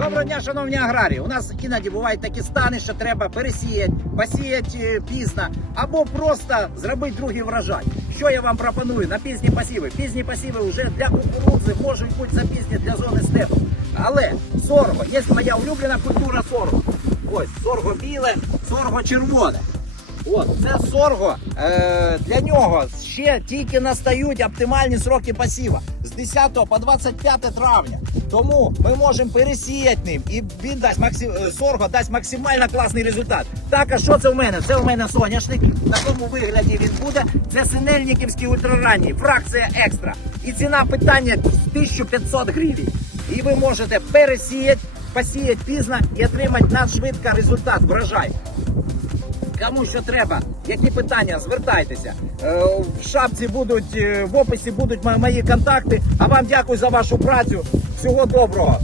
Доброго дня, шановні аграрії. У нас іноді бувають такі стани, що треба пересіяти, посіяти е, пізно або просто зробити другий врожай. Що я вам пропоную на пізні посіви? Пізні посіви вже для кукурудзи можуть бути запізні для зони степу. Але сорго, є моя улюблена культура сорго. Ось сорго біле, сорго червоне. От, це сорго. Е, для нього ще тільки настають оптимальні сроки посіва з 10 по 25 травня. Тому ми можемо пересіяти ним, і він дасть максим... е, сорго дасть максимально класний результат. Так, а що це в мене? Це у мене соняшник. В такому вигляді він буде. Це синельниківський ультраранній, фракція екстра. І ціна питання 1500 гривень. І ви можете пересіяти, посіяти пізно і отримати надшвидко результат, врожай. Кому що треба, які питання, звертайтеся. Е, В шапці будуть, е, в описі будуть мої контакти. А вам дякую за вашу працю. Всього доброго.